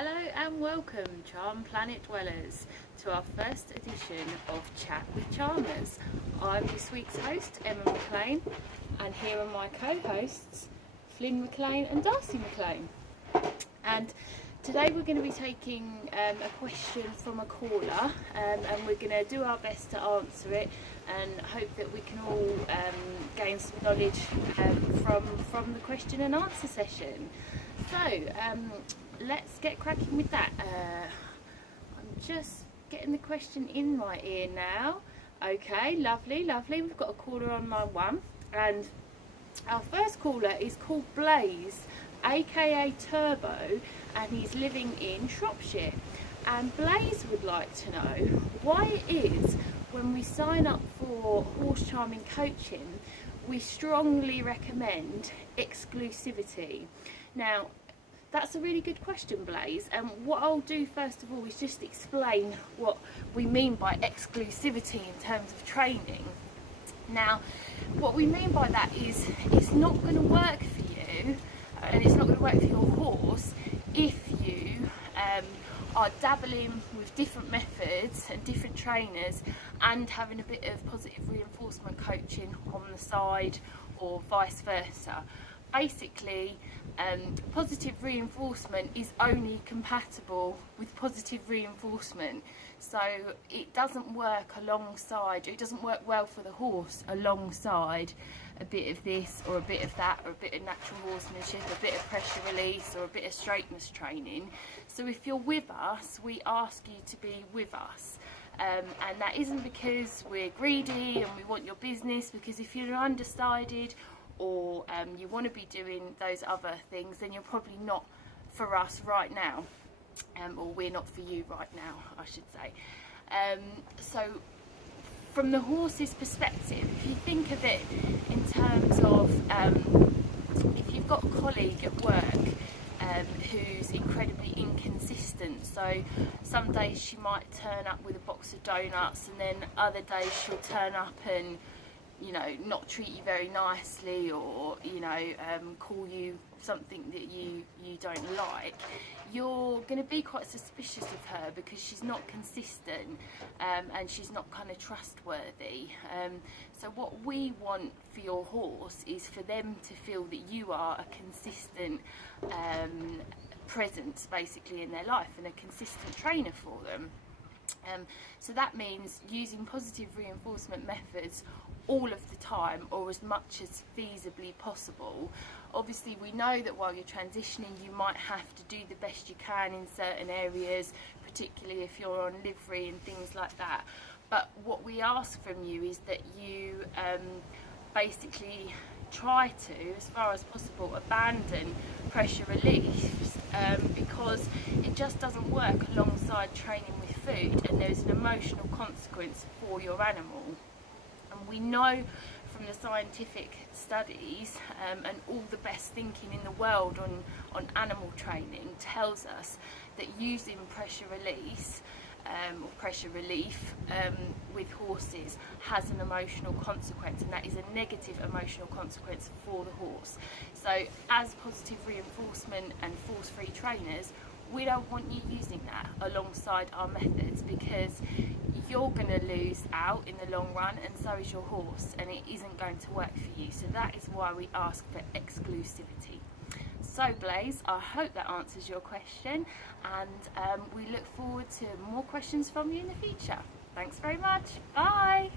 Hello and welcome, Charm Planet dwellers, to our first edition of Chat with Charmers. I'm this week's host, Emma McLean, and here are my co-hosts, Flynn McLean and Darcy McLean. And today we're going to be taking a question from a caller, and we're going to do our best to answer it and hope that we can all gain some knowledge from the question and answer session. So, let's get cracking with that. I'm just getting the question in my ear now. Okay, lovely. We've got a caller on line one, and our first caller is called Blaze, aka Turbo, and he's living in Shropshire. And Blaze would like to know why it is when we sign up for horse charming coaching, we strongly recommend exclusivity. Now, that's a really good question, Blaze, and what I'll do first of all is just explain what we mean by exclusivity in terms of training. Now, what we mean by that is it's not going to work for you, and it's not going to work for your horse if you are dabbling with different methods and different trainers and having a bit of positive reinforcement coaching on the side, or vice versa. Basically, positive reinforcement is only compatible with positive reinforcement, so it doesn't work alongside, it doesn't work well for the horse alongside a bit of this or a bit of that, or a bit of natural horsemanship, a bit of pressure release, or a bit of straightness training. So if you're with us, we ask you to be with us. And that isn't because we're greedy and we want your business, because if you're undecided or you want to be doing those other things, then you're probably not for us right now, or we're not for you right now, I should say. So from the horse's perspective, if you think of it in terms of if you've got a colleague at work who's incredibly inconsistent, so some days she might turn up with a box of donuts, and then other days she'll turn up and not treat you very nicely, or call you something that you don't like, you're going to be quite suspicious of her because she's not consistent, and she's not kind of trustworthy. So what we want for your horse is for them to feel that you are a consistent presence basically in their life, and a consistent trainer for them. So that means using positive reinforcement methods all of the time, or as much as feasibly possible. Obviously, we know that while you're transitioning, you might have to do the best you can in certain areas, particularly if you're on livery and things like that. But what we ask from you is that you basically try to, as far as possible, abandon pressure release, because it just doesn't work alongside training with food, and there's an emotional consequence for your animal. And we know from the scientific studies, and all the best thinking in the world on animal training tells us that using pressure release or pressure relief with horses has an emotional consequence, and that is a negative emotional consequence for the horse. So as positive reinforcement and force-free trainers, we don't want you using that alongside our methods, because you're going to lose out in the long run, and so is your horse, and it isn't going to work for you. So that is why we ask for exclusivity. So Blaze, I hope that answers your question, and we look forward to more questions from you in the future. Thanks very much. Bye.